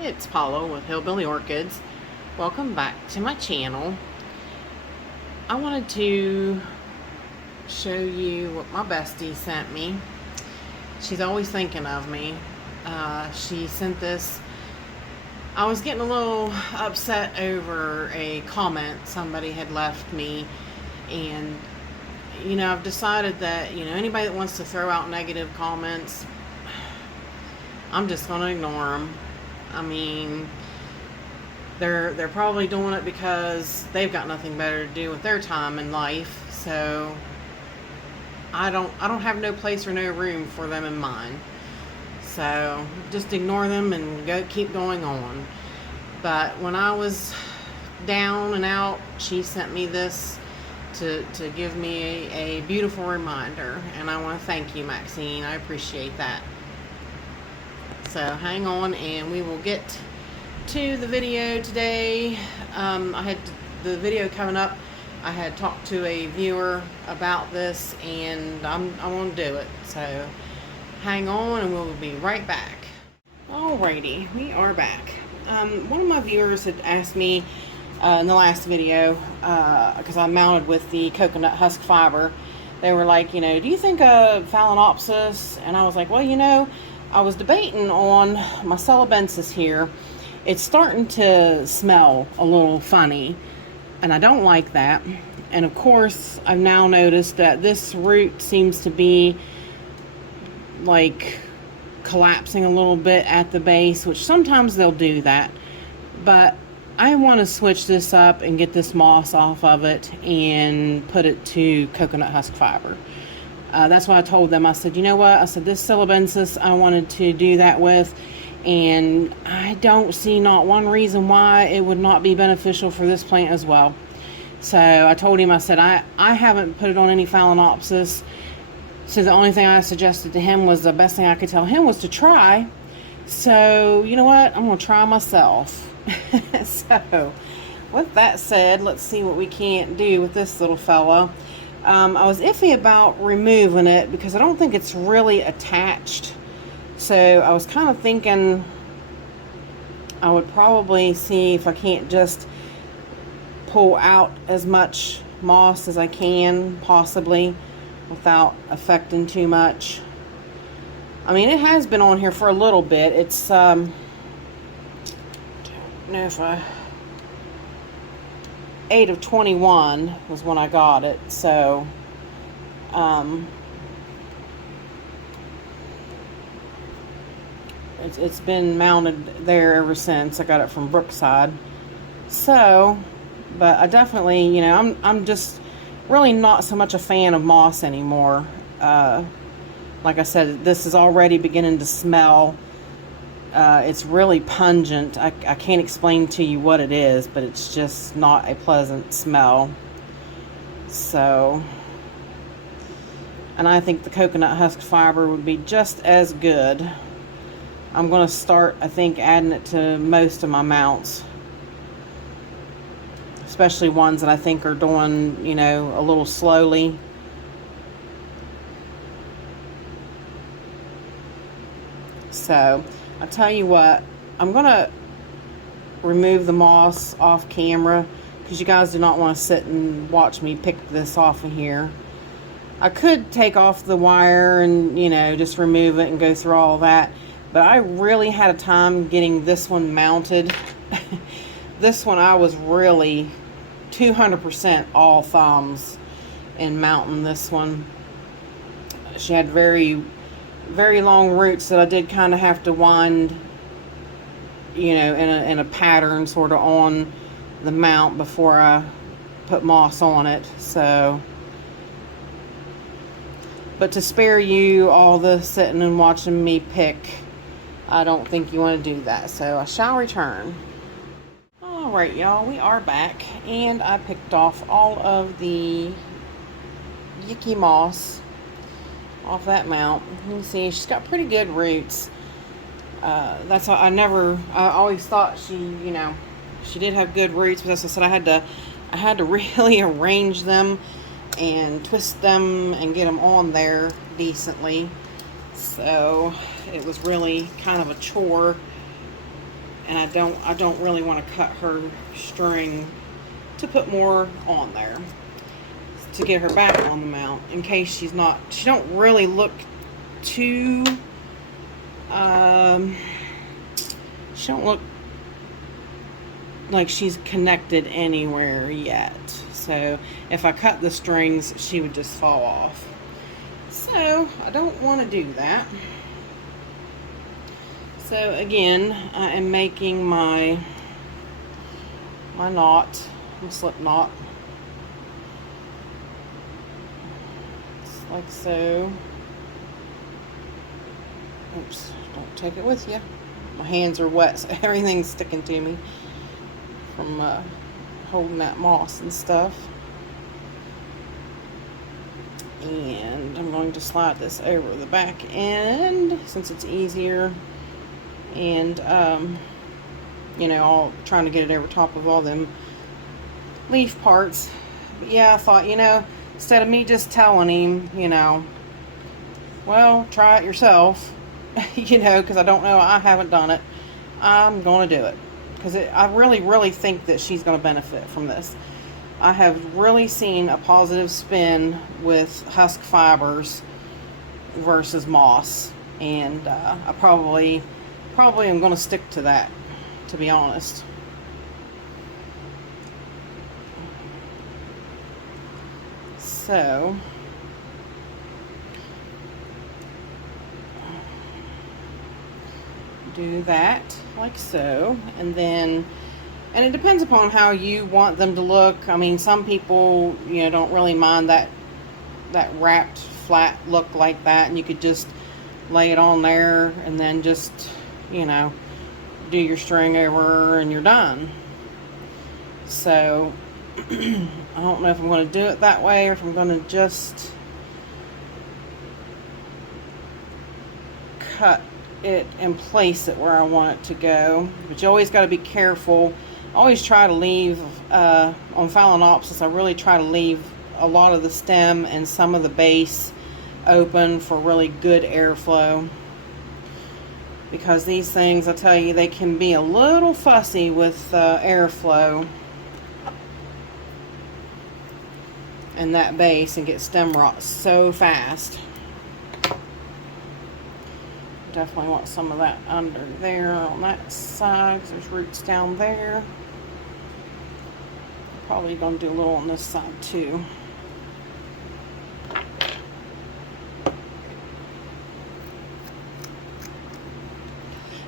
It's Paula with Hillbilly Orchids. Welcome back to my channel. I wanted to show you what my bestie sent me. She's always thinking of me. She sent this. I was getting a little upset over a comment somebody had left me, and I've decided that anybody that wants to throw out negative comments, I'm just going to ignore them. I mean, they're probably doing it because they've got nothing better to do with their time in life. So I don't have no place or no room for them in mine. So just ignore them and keep going on. But when I was down and out, she sent me this to give me a beautiful reminder, and I want to thank you, Maxine. I appreciate that. So hang on and we will get to the video today. I had the video coming up. I had talked to a viewer about this, and I'm going to do it. So hang on and we'll be right back. Alrighty, we are back. One of my viewers had asked me in the last video, because I mounted with the coconut husk fiber, they were like, do you think of Phalaenopsis? And I was like, well, I was debating on my Celebensis here. It's starting to smell a little funny, and I don't like that. And of course, I've now noticed that this root seems to be like collapsing a little bit at the base, which sometimes they'll do that. But I want to switch this up and get this moss off of it and put it to coconut husk fiber. That's what I told them. I said, you know what? I said, this Celebensis I wanted to do that with, and I don't see not one reason why it would not be beneficial for this plant as well. So I told him, I said, I haven't put it on any Phalaenopsis. So the only thing I suggested to him was the best thing I could tell him was to try. So you know what? I'm going to try myself. So with that said, let's see what we can't do with this little fella. I was iffy about removing it because I don't think it's really attached. So I was kind of thinking I would probably see if I can't just pull out as much moss as I can, possibly, without affecting too much. I mean, it has been on here for a little bit. It's, don't know if 8 of 21 was when I got it, so it's been mounted there ever since. I got it from Brookside. So, but I definitely, I'm just really not so much a fan of moss anymore. Like I said, this is already beginning to smell. It's really pungent. I can't explain to you what it is, but it's just not a pleasant smell. So, and I think the coconut husk fiber would be just as good. I'm going to start, I think, adding it to most of my mounts, especially ones that I think are doing, a little slowly. So I'll tell you what, I'm going to remove the moss off camera because you guys do not want to sit and watch me pick this off of here. I could take off the wire and, just remove it and go through all that. But I really had a time getting this one mounted. This one I was really 200% all thumbs in mounting this one. She had very long roots that I did kind of have to wind, in a pattern sort of on the mount before I put moss on it. So, but to spare you all the sitting and watching me pick, I don't think you want to do that. So I shall return. Alright, y'all, we are back, and I picked off all of the yucky moss off that mount. You can see she's got pretty good roots. That's why I always thought she did have good roots, but as I said, I had to really arrange them and twist them and get them on there decently. So it was really kind of a chore and I don't really want to cut her string to put more on there to get her back on the mount in case she don't really look too she don't look like she's connected anywhere yet. So if I cut the strings, she would just fall off. So I don't want to do that. So again, I am making my knot, my slip knot, just like so. Oops, don't take it with you. My hands are wet, so everything's sticking to me from holding that moss and stuff. And I'm going to slide this over the back end since it's easier. And you know, all trying to get it over top of all them leaf parts. But yeah, I thought, you know, instead of me just telling him, you know, well, try it yourself, you know, because I don't know, I haven't done it. I'm going to do it because I really think that she's going to benefit from this. I have really seen a positive spin with husk fibers versus moss, and I probably am going to stick to that, to be honest. So do that like so, and then, and it depends upon how you want them to look. I mean, some people, you know, don't really mind that wrapped flat look like that, and you could just lay it on there and then just, you know, do your string over and you're done. So I don't know if I'm going to do it that way or if I'm going to just cut it and place it where I want it to go. But you always got to be careful. I always try to leave on Phalaenopsis, I really try to leave a lot of the stem and some of the base open for really good airflow, because these things, I tell you, they can be a little fussy with airflow and that base and get stem rot so fast. Definitely want some of that under there on that side because there's roots down there. Probably going to do a little on this side too.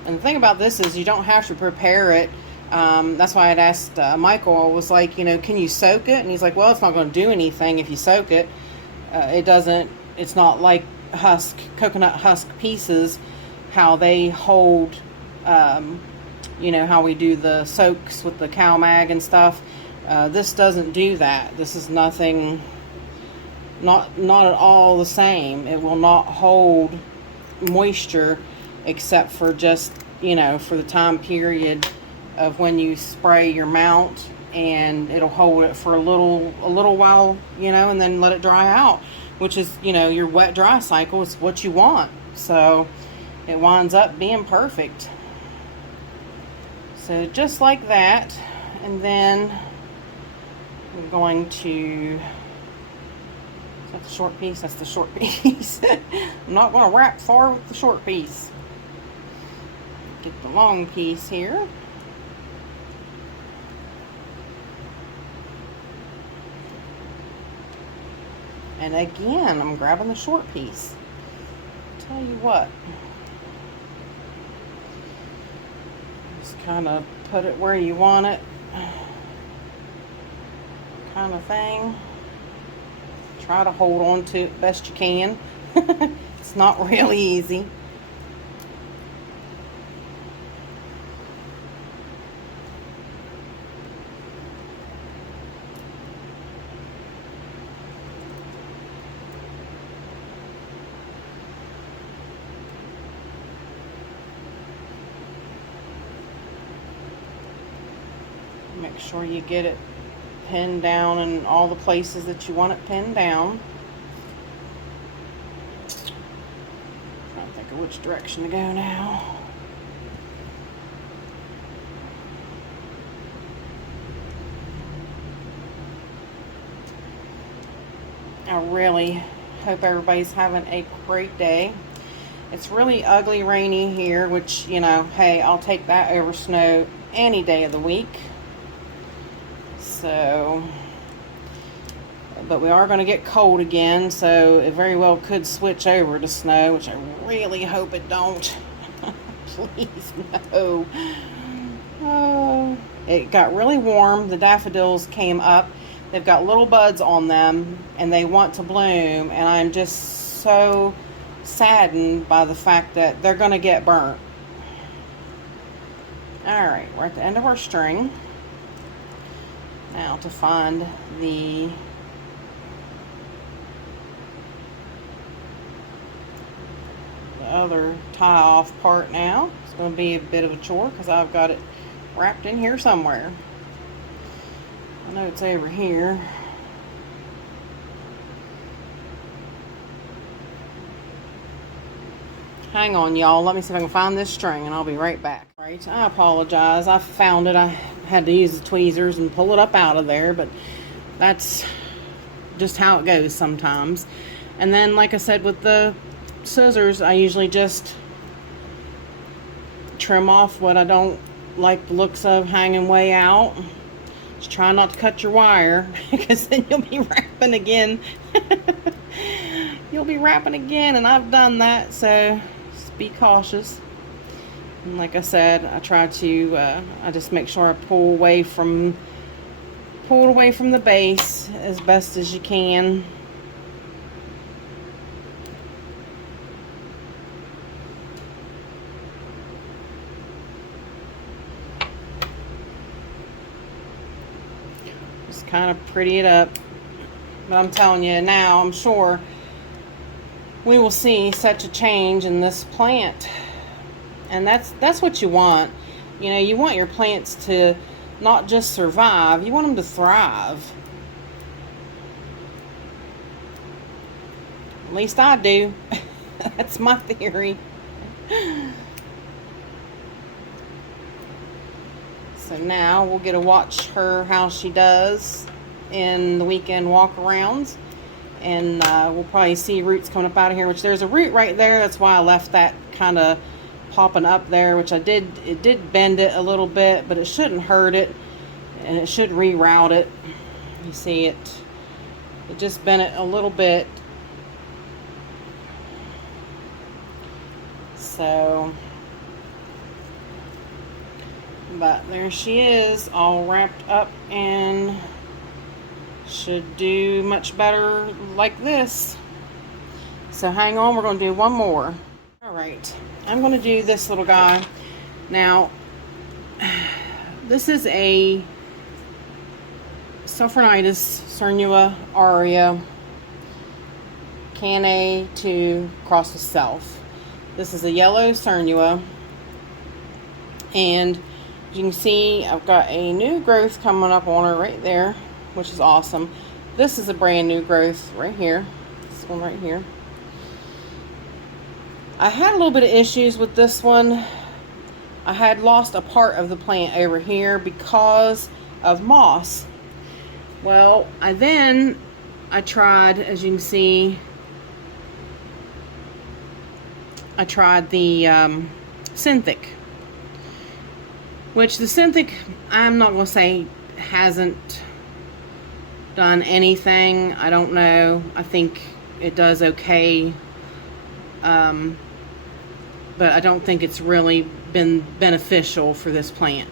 And the thing about this is you don't have to prepare it. That's why I'd asked Michael, I was like, you know, can you soak it? And he's like, well, it's not going to do anything if you soak it. It's not like coconut husk pieces, how they hold, you know, how we do the soaks with the cow mag and stuff. This doesn't do that. This is nothing, not at all the same. It will not hold moisture except for just, you know, for the time period of when you spray your mount, and it'll hold it for a little while, you know, and then let it dry out, which is, you know, your wet dry cycle is what you want. So it winds up being perfect. So just like that, and then we're going to, is that the short piece? That's the short piece. I'm not going to wrap far with the short piece. Get the long piece here. And again, I'm grabbing the short piece. Tell you what. Just kind of put it where you want it. Kind of thing. Try to hold on to it best you can. It's not really easy. Make sure you get it pinned down in all the places that you want it pinned down. Trying to think of which direction to go now. I really hope everybody's having a great day. It's really ugly rainy here, which, you know, hey, I'll take that over snow any day of the week. So, but we are going to get cold again, so it very well could switch over to snow, which I really hope it don't. Please, no. Oh, it got really warm. The daffodils came up. They've got little buds on them, and they want to bloom, and I'm just so saddened by the fact that they're going to get burnt. Alright, we're at the end of our string. Now to find the other tie-off part now. It's going to be a bit of a chore because I've got it wrapped in here somewhere. I know it's over here. Hang on, y'all. Let me see if I can find this string, and I'll be right back. Right, I apologize. I found it. I had to use the tweezers and pull it up out of there, but that's just how it goes sometimes. And then, like I said, with the scissors, I usually just trim off what I don't like the looks of hanging way out. Just try not to cut your wire, because then you'll be wrapping again. You'll be wrapping again, and I've done that, so just be cautious. And like I said, I try to I just make sure I pull away from the base as best as you can. Just kind of pretty it up. But I'm telling you now, I'm sure we will see such a change in this plant. And that's what you want. You know, you want your plants to not just survive, you want them to thrive. At least I do. That's my theory. So now we'll get to watch her, how she does in the weekend walk-arounds. And we'll probably see roots coming up out of here, which there's a root right there. That's why I left that kind of popping up there, which it did bend it a little bit, but it shouldn't hurt it, and it should reroute it. You see it just bent it a little bit. So, but there she is, all wrapped up, and should do much better like this. So hang on, we're going to do one more. Alright, I'm going to do this little guy. Now, this is a Sophronitis cernua aurea Canna 2 crossed with self. This is a yellow cernua, and as you can see, I've got a new growth coming up on her right there, which is awesome. This is a brand new growth right here. This one right here. I had a little bit of issues with this one. I had lost a part of the plant over here because of moss. Well, I tried, as you can see, I tried the Synthic, which the Synthic, I'm not going to say hasn't done anything. I don't know. I think it does okay. But I don't think it's really been beneficial for this plant.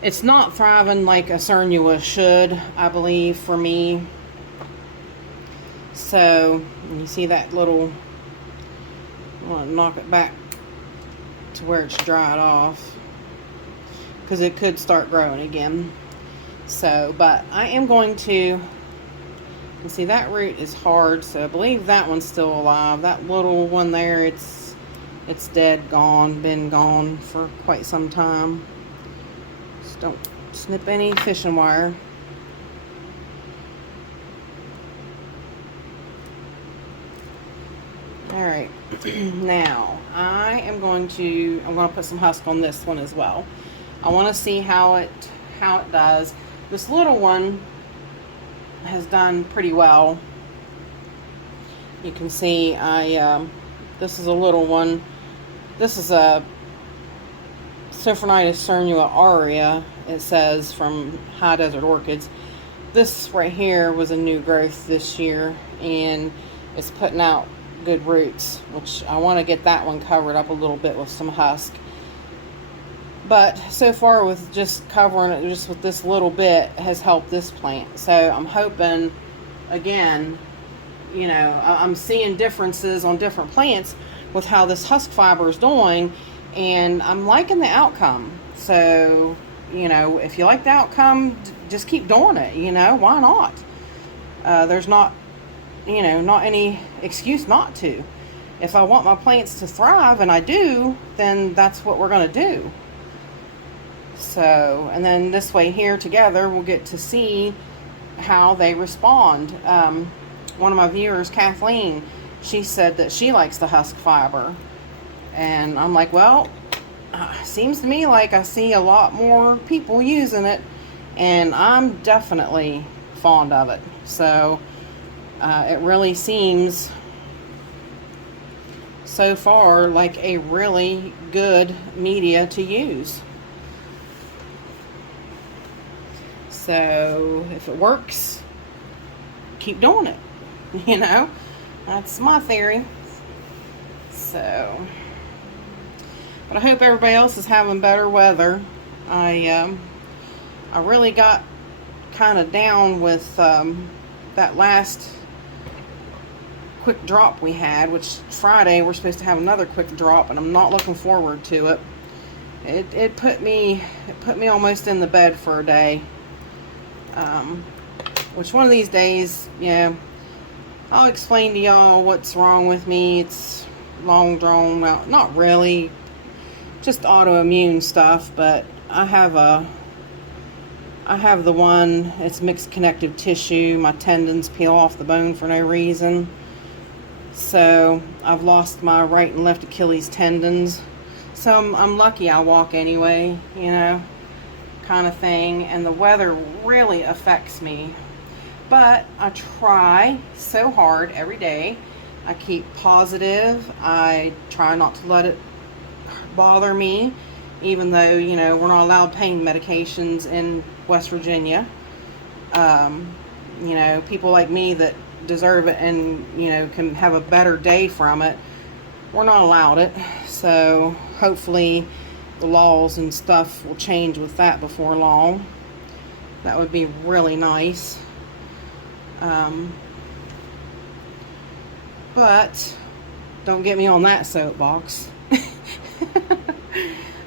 It's not thriving like a cernua should, I believe, for me. So, you see that little, I want to knock it back to where it's dried off, because it could start growing again. So, but I am going to, you can see that root is hard, so I believe that one's still alive. That little one there, it's dead, gone, been gone for quite some time. Just don't snip any fishing wire. Alright, now I'm going to put some husk on this one as well. I want to see how it does. This little one has done pretty well. You can see this is a little one. This is a Sophronitis cernua aurea, it says, from High Desert Orchids. This right here was a new growth this year, and it's putting out good roots, which I want to get that one covered up a little bit with some husk. But so far, with just covering it just with this little bit, has helped this plant. So I'm hoping, again, you know, I'm seeing differences on different plants with how this husk fiber is doing, and I'm liking the outcome. So, you know, if you like the outcome, just keep doing it. You know, why not? There's not, you know, not any excuse not to. If I want my plants to thrive, and I do, then that's what we're going to do. So, and then this way here together, we'll get to see how they respond. One of my viewers, Kathleen, she said that she likes the husk fiber. And I'm like, well, seems to me like I see a lot more people using it, and I'm definitely fond of it. So, it really seems so far like a really good media to use. So if it works, keep doing it. You know, that's my theory. So, but I hope everybody else is having better weather. I really got kind of down with that last quick drop we had, which Friday we're supposed to have another quick drop, and I'm not looking forward to it. It put me almost in the bed for a day. Which one of these days, yeah, I'll explain to y'all what's wrong with me. It's long drawn out, not really, just autoimmune stuff, but I have the one, it's mixed connective tissue. My tendons peel off the bone for no reason. So I've lost my right and left Achilles tendons. So I'm lucky I walk anyway, you know, kind of thing. And the weather really affects me. But I try so hard every day. I keep positive. I try not to let it bother me, even though, you know, we're not allowed pain medications in West Virginia. You know, people like me that deserve it and, you know, can have a better day from it, we're not allowed it. So hopefully the laws and stuff will change with that before long. That would be really nice. But don't get me on that soapbox.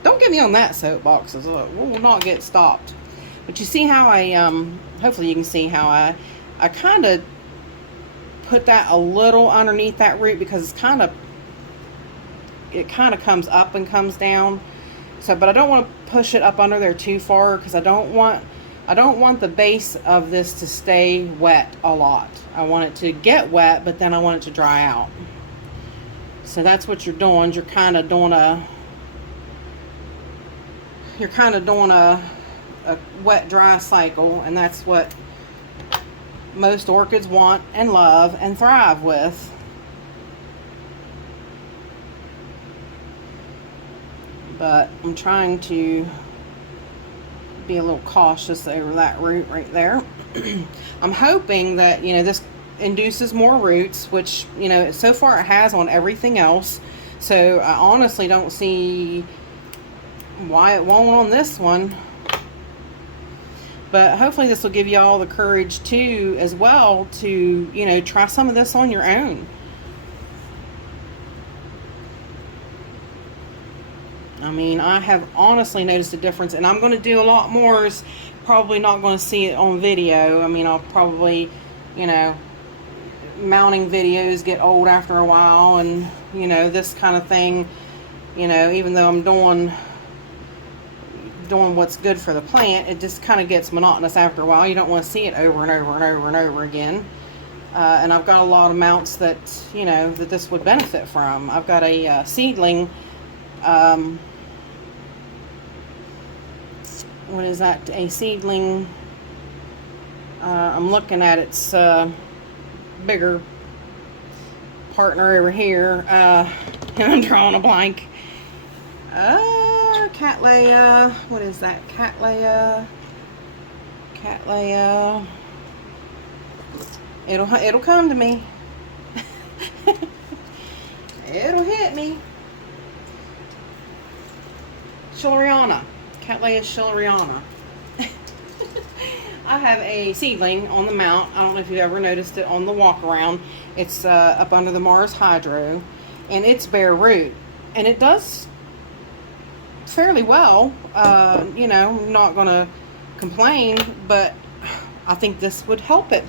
Don't get me on that soapbox. We will not get stopped. But you see how I, hopefully you can see how I kind of put that a little underneath that root, because it's it kind of comes up and comes down. So, but I don't want to push it up under there too far, because I don't want the base of this to stay wet a lot. I want it to get wet, but then I want it to dry out. So that's what you're doing. You're kind of doing a wet dry cycle, and that's what most orchids want and love and thrive with. But I'm trying to be a little cautious over that root right there. I'm hoping that, you know, this induces more roots, which, you know, so far it has on everything else. So I honestly don't see why it won't on this one. But hopefully this will give you all the courage too, as well, to, you know, try some of this on your own. I mean, I have honestly noticed a difference, and I'm going to do a lot more. Is probably not going to see it on video. I mean, I'll probably, you know, mounting videos get old after a while, and, you know, this kind of thing, you know, even though I'm doing what's good for the plant, it just kind of gets monotonous after a while. You don't want to see it over and over and over and over again. And I've got a lot of mounts that, you know, that this would benefit from. I've got a seedling, what is that, a seedling, I'm looking at its bigger partner over here, and I'm drawing a blank. Cattleya, what is that? Cattleya. It'll come to me. It'll hit me. Schilleriana. Cattleya schilleriana. I have a seedling on the mount. I don't know if you've ever noticed it on the walk around. It's up under the Mars Hydro, and it's bare root, and it does fairly well. You know, I'm not gonna complain, but I think this would help it.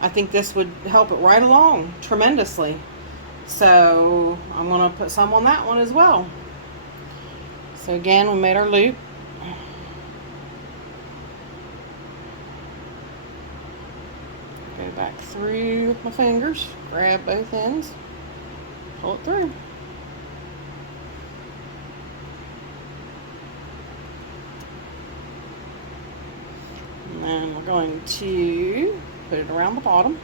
I think this would help it right along tremendously. So I'm gonna put some on that one as well. So again, we made our loop. Go back through with my fingers, grab both ends, pull it through. And then we're going to put it around the bottom.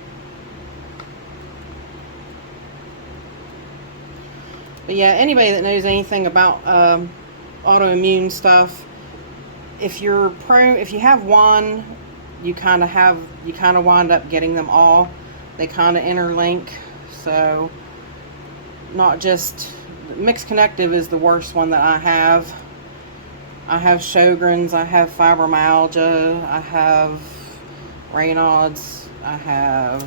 But yeah, anybody that knows anything about autoimmune stuff, if you have one, you kind of wind up getting them all. They kind of interlink. So not just mixed connective is the worst one that I have. I have Sjogren's, I have fibromyalgia, I have Raynaud's, I have,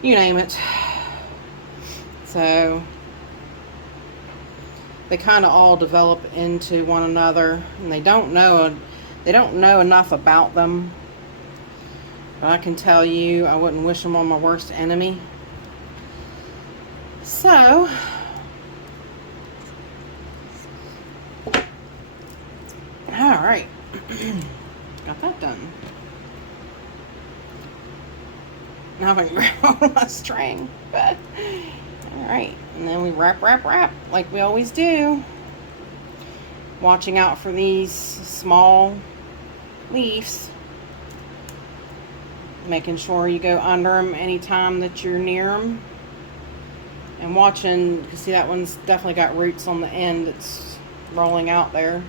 you name it. So they kind of all develop into one another, and they don't know enough about them. But I can tell you, I wouldn't wish them on my worst enemy. So all right. Got that done. Now I can grab my string. All right, and then we wrap like we always do. Watching out for these small leaves. Making sure you go under them anytime that you're near them. And watching, you can see that one's definitely got roots on the end that's rolling out there.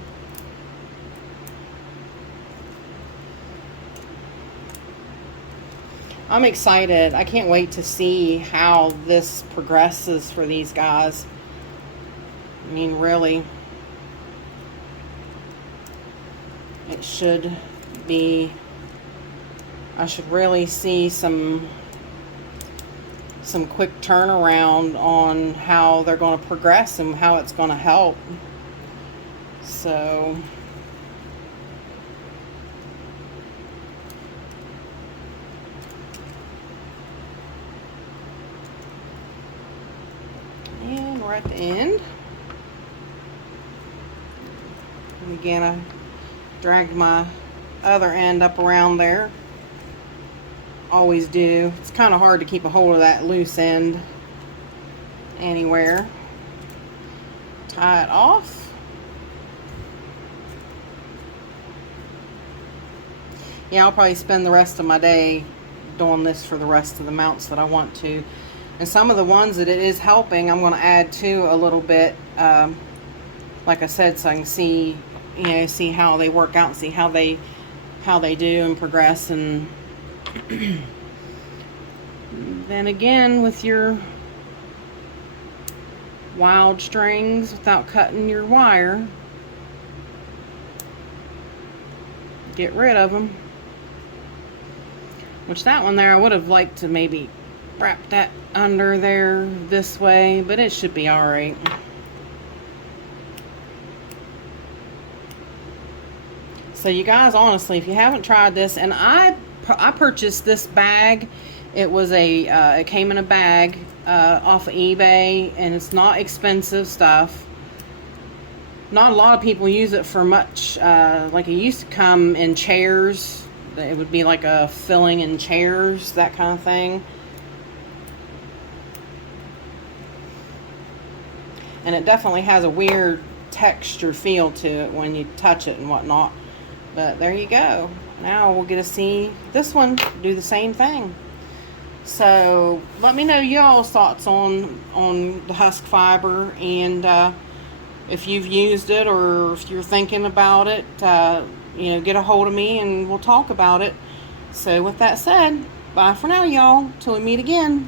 I'm excited. I can't wait to see how this progresses for these guys. I mean, really, it should be, I should really see some quick turnaround on how they're going to progress and how it's going to help. So and we're at the end. And again, I dragged my other end up around there. Always do. It's kind of hard to keep a hold of that loose end anywhere. Tie it off. Yeah, I'll probably spend the rest of my day doing this for the rest of the mounts that I want to. And some of the ones that it is helping, I'm going to add to a little bit, like I said, so I can see, you know, see how they work out and see how they do and progress. And then again, with your wild strings, without cutting your wire, get rid of them. Which that one there, I would have liked to maybe wrap that under there this way, but it should be all right. So you guys, honestly, if you haven't tried this, and I purchased this bag. It was it came in a bag off of eBay, and it's not expensive stuff. Not a lot of people use it for much. Like it used to come in chairs. It would be like a filling in chairs, that kind of thing. And it definitely has a weird texture feel to it when you touch it and whatnot. But there you go. Now we'll get to see this one do the same thing. So let me know y'all's thoughts on the husk fiber, and if you've used it or if you're thinking about it, get a hold of me and we'll talk about it. So with that said, bye for now, y'all. Till we meet again.